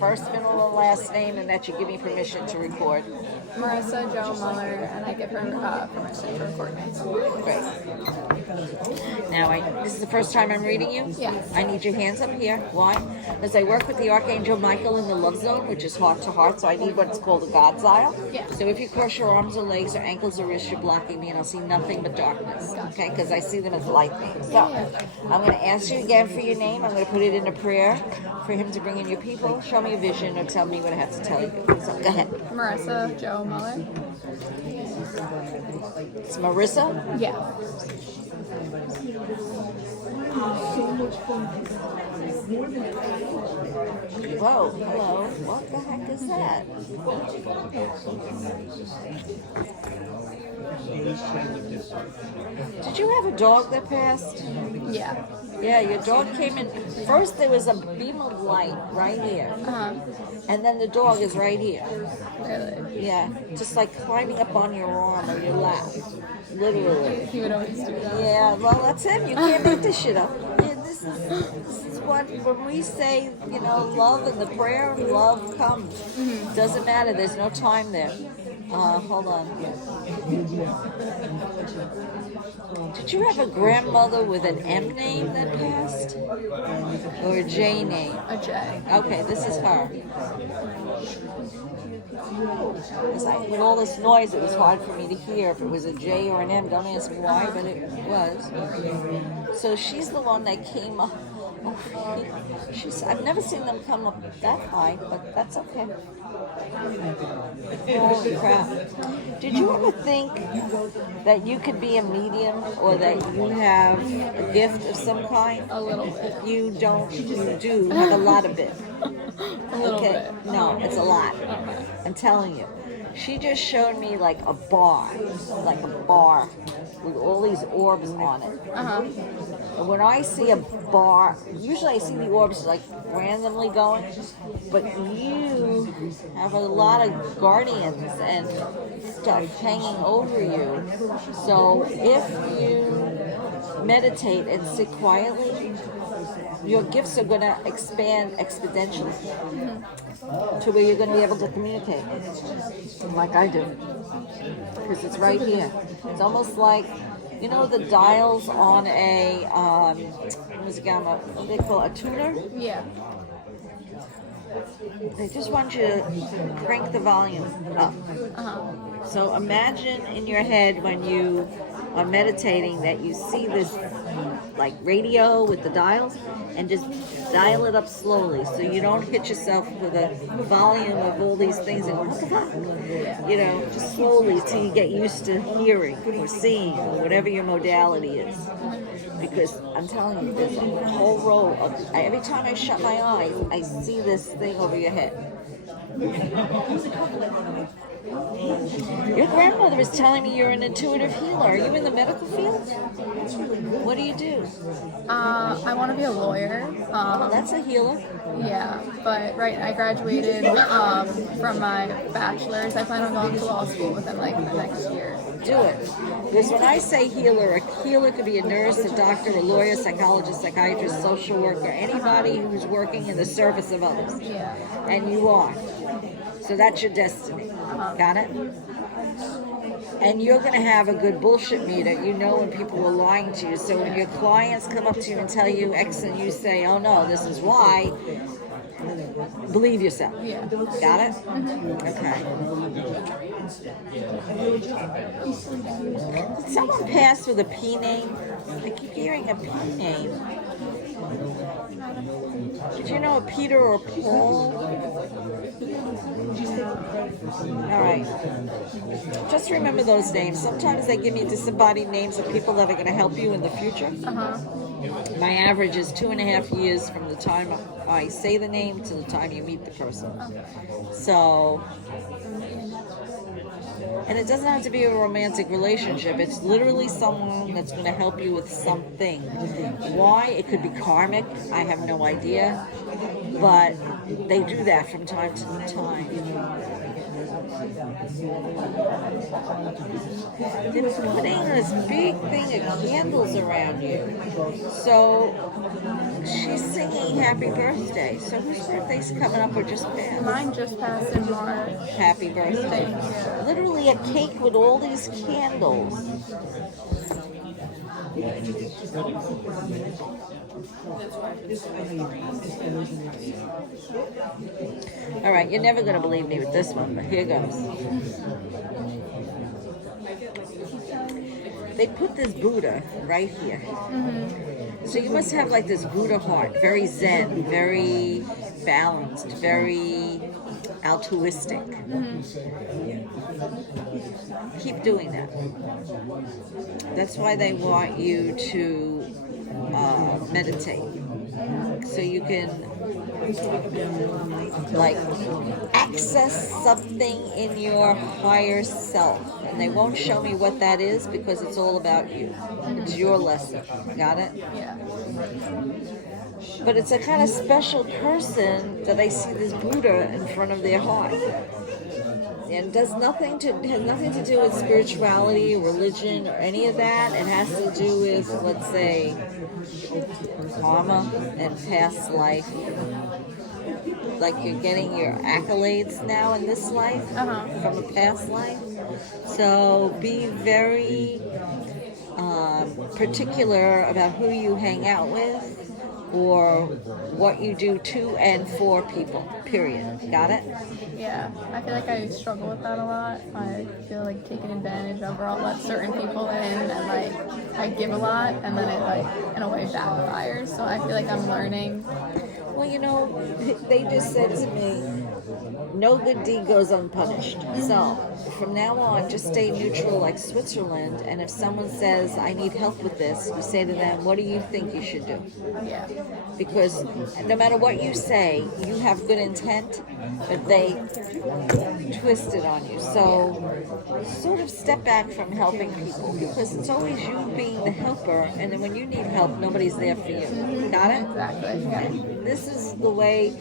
first, middle, and last name, and that you give me permission to record. Marissa Jo Muller, and I give her permission to record me. Great. Now, this is the first time I'm reading you? Yes. I need your hands up here. Why? Because I work with the Archangel Michael in the love zone, which is heart to heart, so I need what's called a God's aisle. Yeah. So if you cross your arms or legs or ankles or wrists, you're blocking me, and I'll see nothing but darkness. Okay? Because I see them as lightning. So I'm going to ask you again for your name. I'm going to put it in a prayer for him to bring in your people. Show me a vision or tell me what I have to tell you. So go ahead. Marissa Jo Muller. It's Marissa? Yeah. Whoa, hello. What the heck is that? Did you have a dog that passed? Yeah. Yeah, your dog came in. First there was a beam of light right here. And then the dog is right here. Really? Yeah, just like climbing up on your arm or your lap. Literally. He would always do that. Yeah, well, that's him. You can't make this shit up. Yeah, this is what, when we say, love and the prayer, love comes. Doesn't matter. There's no time there. Hold on. Did you have a grandmother with an M name that passed? Or a J name? A J. Okay, this is her. With all this noise, it was hard for me to hear if it was a J or an M. Don't ask me why, but it was. So she's the one that came up. I've never seen them come up that high, but that's okay. Holy crap. Did you ever think that you could be a medium or that you have a gift of some kind? A little bit. You don't. You do have a lot of it. A little bit. No, it's a lot. I'm telling you. She just showed me like a bar with all these orbs on it. And when I see a bar, usually I see the orbs like randomly going, but you have a lot of guardians and stuff hanging over you. So if you meditate and sit quietly, your gifts are going to expand exponentially to where you're going to be able to communicate like I do, because it's right here. It's almost like, the dials on a what do they call a tuner? Yeah. They just want you to crank the volume up. So imagine in your head when you are meditating that you see this like radio with the dials, and just dial it up slowly so you don't hit yourself with a volume of all these things and what the fuck? Just slowly till you get used to hearing or seeing or whatever your modality is. Because I'm telling you, there's a whole row of, every time I shut my eyes, I see this thing over your head. Your grandmother was telling me you're an intuitive healer. Are you in the medical field? What do you do? I want to be a lawyer. That's a healer. Yeah, but I graduated from my bachelor's. I plan on going to law school within the next year. Do it. Because when I say healer, a healer could be a nurse, a doctor, a lawyer, psychologist, psychiatrist, social worker, anybody who's working in the service of others. Yeah. And you are. So that's your destiny. Got it? And you're going to have a good bullshit meter. You know when people are lying to you. So when your clients come up to you and tell you X and you say, oh no, this is Y, believe yourself. Yeah. Got it? Okay. Did someone pass with a P name? I keep hearing a P name. Did you know a Peter or Paul? All right. Just remember those names. Sometimes they give me disembodied names of people that are going to help you in the future. My average is 2.5 years from the time I say the name to the time you meet the person. So, and it doesn't have to be a romantic relationship. It's literally someone that's going to help you with something. Why? It could be karmic. I have no idea. But they do that from time to time. They're putting this big thing of candles around you. So She's singing happy birthday. So whose birthday's coming up or just passed? Mine just passed in March. Happy birthday. Thank you. Literally a cake with all these candles. All right, you're never going to believe me with this one, but here goes. They put this Buddha right here. So you must have like this Buddha heart, very zen, very balanced, very altruistic. Keep doing that. That's why they want you to meditate. So you can like access something in your higher self. And they won't show me what that is because it's all about you. It's your lesson. Got it? Yeah. But it's a kind of special person that I see this Buddha in front of their heart. And it has nothing to do with spirituality, religion, or any of that. It has to do with, let's say, karma and past life. Like you're getting your accolades now in this life from a past life. So be very particular about who you hang out with or what you do to and for people, period. Got it? Yeah, I feel like I struggle with that a lot. I feel like taken advantage of, or I'll let certain people in, and like I give a lot, and then it like in a way backfires. So I feel like I'm learning. Well, you know, they just said to me, no good deed goes unpunished. So from now on, just stay neutral like Switzerland. And if someone says, I need help with this, you say to them, what do you think you should do? Yeah. Because no matter what you say, you have good intent, but they twist it on you. So sort of step back from helping people because it's always you being the helper. And then when you need help, nobody's there for you. Got it? Exactly. Yeah. This is the way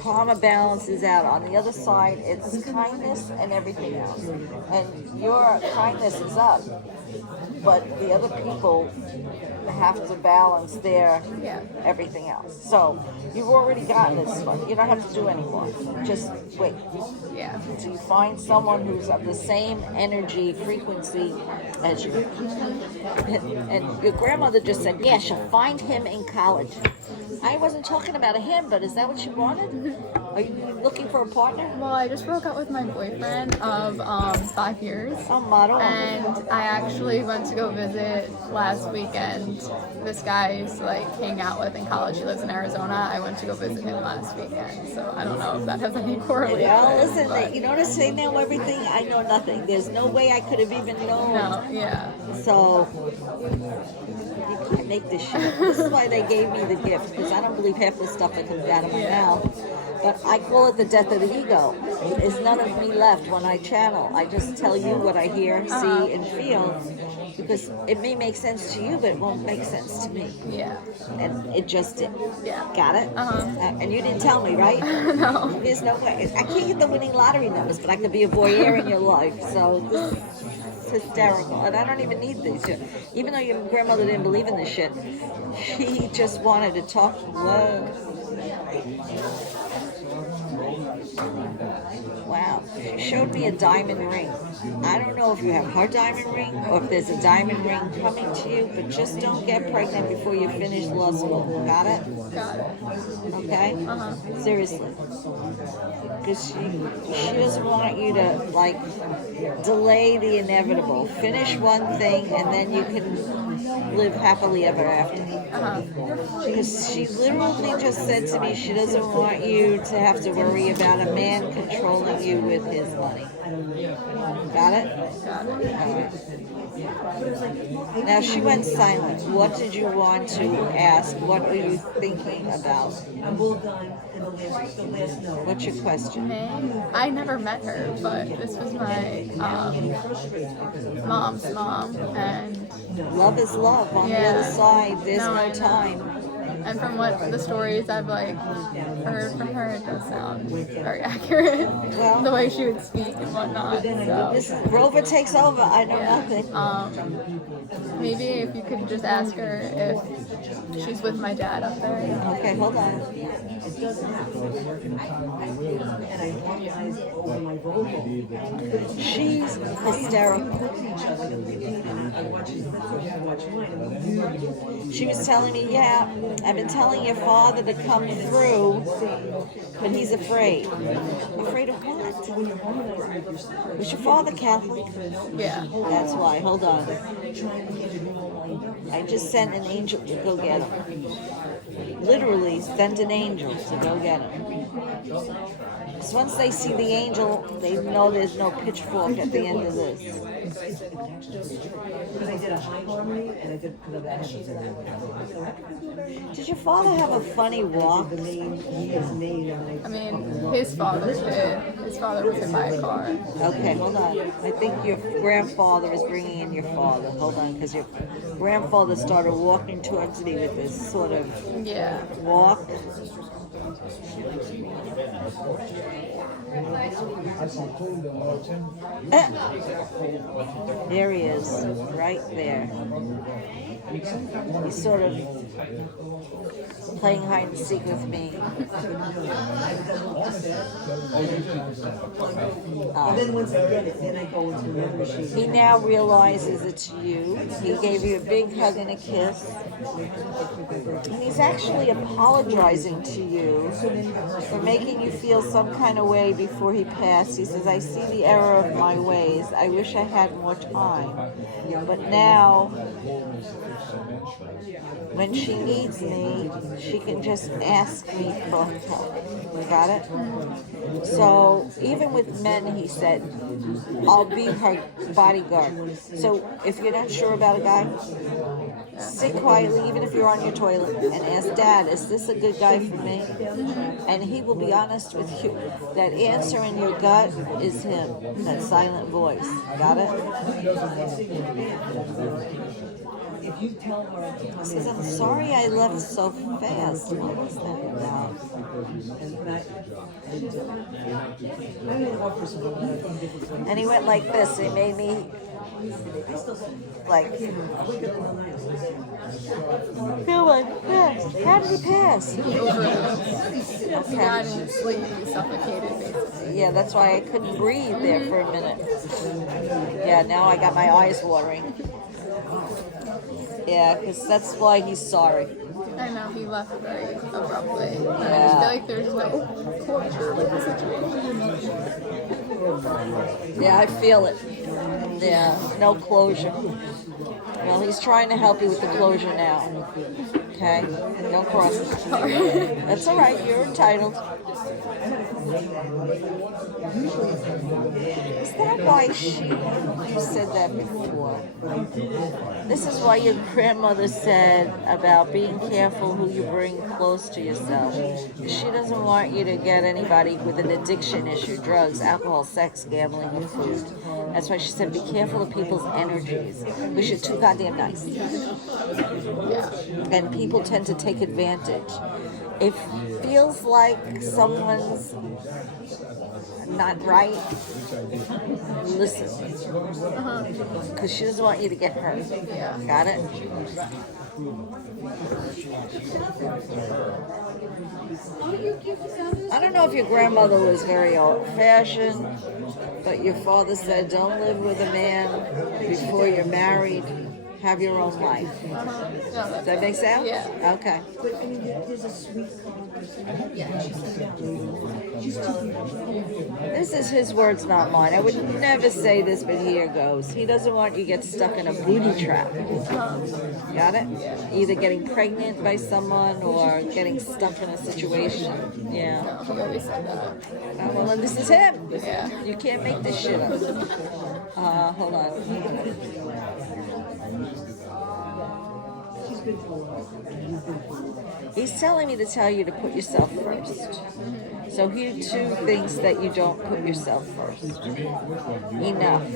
karma balances out. On the other side, it's kindness and everything else. And your kindness is up, but the other people have to balance their everything else. So you've already gotten this one. You don't have to do anymore. Just wait. Yeah. So you find someone who's of the same energy frequency as you. And your grandmother just said, yeah, she'll find him in college. I wasn't talking about a him, but is that what you wanted? Are you looking for a partner? Well, I just broke up with my boyfriend of 5 years. Oh, model. And I actually went to go visit last weekend. This guy I used to like hang out with in college. He lives in Arizona. I went to go visit him last weekend. So I don't know if that has any correlation. Well, listen, you notice they know everything. I know nothing. There's no way I could have even known. No, yeah. So you can't make this shit. This is why they gave me the gift, because I don't believe half the stuff that comes out of my mouth. But I call it the death of the ego. There's none of me left when I channel. I just tell you what I hear, see, and feel, because it may make sense to you, but it won't make sense to me. Yeah. And it just did. Yeah. Got it? And you didn't tell me, right? No. There's no way. I can't get the winning lottery numbers, but I could be a voyeur in your life. So this is hysterical. And I don't even need these. Even though your grandmother didn't believe in this shit, she just wanted to talk. Whoa. Wow. She showed me a diamond ring. I don't know if you have her diamond ring or if there's a diamond ring coming to you, but just don't get pregnant before you finish law school. Got it? Got it. Okay? Seriously. Because she doesn't want you to, like, delay the inevitable. Finish one thing and then you can live happily ever after. Because she literally just said to me she doesn't want you to have to worry about a man controlling you with his money. Got it? Got it. All right. Now she went silent. What did you want to ask? What are you thinking about? What's your question? May? I never met her, but this was my mom's mom, and Love is love. On the other side, there's no time. And from what the stories I've like heard from her, it does sound very accurate. Well, the way she would speak and whatnot. So. Rover takes over. I know nothing. Maybe if you could just ask her if she's with my dad up there. Okay, hold on. She's hysterical. She was telling me, yeah, I've been telling your father to come through, but he's afraid. Afraid of what? Was your father Catholic? Yeah. That's why. Hold on. I just sent an angel to go get him. Literally sent an angel to go get him. Because once they see the angel, they know there's no pitchfork at the end of this. Did your father have a funny walk? I mean, his father did. His father was hit by a car. Okay, hold on. I think your grandfather is bringing in your father. Hold on, because your grandfather started walking towards me with this sort of walk. There he is, right there. He's sort of playing hide and seek with me. He now realizes it's you. He gave you a big hug and a kiss. And he's actually apologizing to you for making you feel some kind of way before he passed. He says, I see the error of my ways. I wish I had more time. But now, when she needs me, she can just ask me for help. Got it? So, even with men, he said, I'll be her bodyguard. So, if you're not sure about a guy, sit quietly, even if you're on your toilet, and ask Dad, is this a good guy for me? And he will be honest with you. That answer in your gut is him, that silent voice. Got it? He says, I'm sorry I left so fast. What was that about? And he went like this. It made me like feel like this. How did he pass? Okay. Got in sleep, he suffocated basically. Yeah, that's why I couldn't breathe there for a minute. Yeah, now I got my eyes watering. Yeah, because that's why he's sorry. I know, he left very abruptly. Yeah. I just feel like there's no closure with the situation. Yeah, I feel it. Yeah, no closure. Well, he's trying to help you with the closure now. Okay? Don't cross it. That's all right. You're entitled. Is that why you said that before? This is why your grandmother said about being careful who you bring close to yourself. She doesn't want you to get anybody with an addiction issue, drugs, alcohol, sex, gambling, or food. That's why she said be careful of people's energies. Because you're too goddamn nice. And people tend to take advantage. It feels like someone's not right. Listen. Because she doesn't want you to get hurt. Got it? I don't know if your grandmother was very old-fashioned, but your father said don't live with a man before you're married. Have your own life. Does that make sense? Yeah. Okay. This is his words, not mine. I would never say this, but here goes. He doesn't want you to get stuck in a booty trap. Got it? Either getting pregnant by someone or getting stuck in a situation. Yeah. No, he always said that. Well, then this is him. Yeah. You can't make this shit up. Hold on. He's telling me to tell you to put yourself first. So he too thinks that you don't put yourself first. Enough.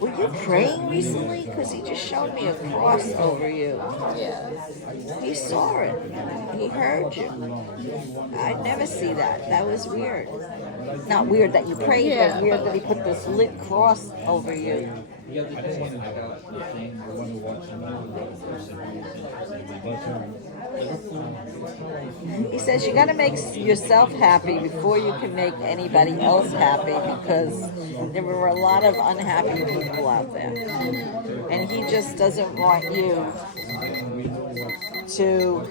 Were you praying recently? Because he just showed me a cross over you. Yeah. He saw it. He heard you. I'd never see that. That was weird. Not weird that you prayed, but weird that he put this lit cross over you. He says you got to make yourself happy before you can make anybody else happy, because there were a lot of unhappy people out there. And he just doesn't want you to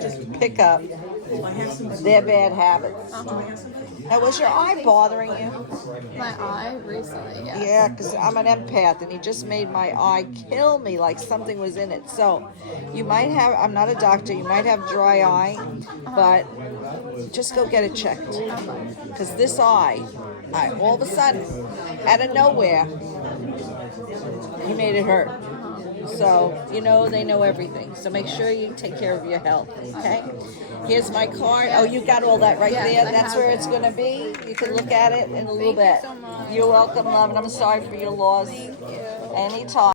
just pick up their bad habits. Now, was your eye bothering you? My eye recently, yeah. Yeah, because I'm an empath, and he just made my eye kill me like something was in it. So you might have, I'm not a doctor, you might have dry eye, but just go get it checked. Because this eye, all of a sudden, out of nowhere, he made it hurt. So, you know, they know everything. So make sure you take care of your health, okay? Here's my card. Oh, you got all that right there? That's where it's going to be. You can look at it in a little bit. Thank you so much. You're welcome, love, and I'm sorry for your loss. Thank you. Anytime.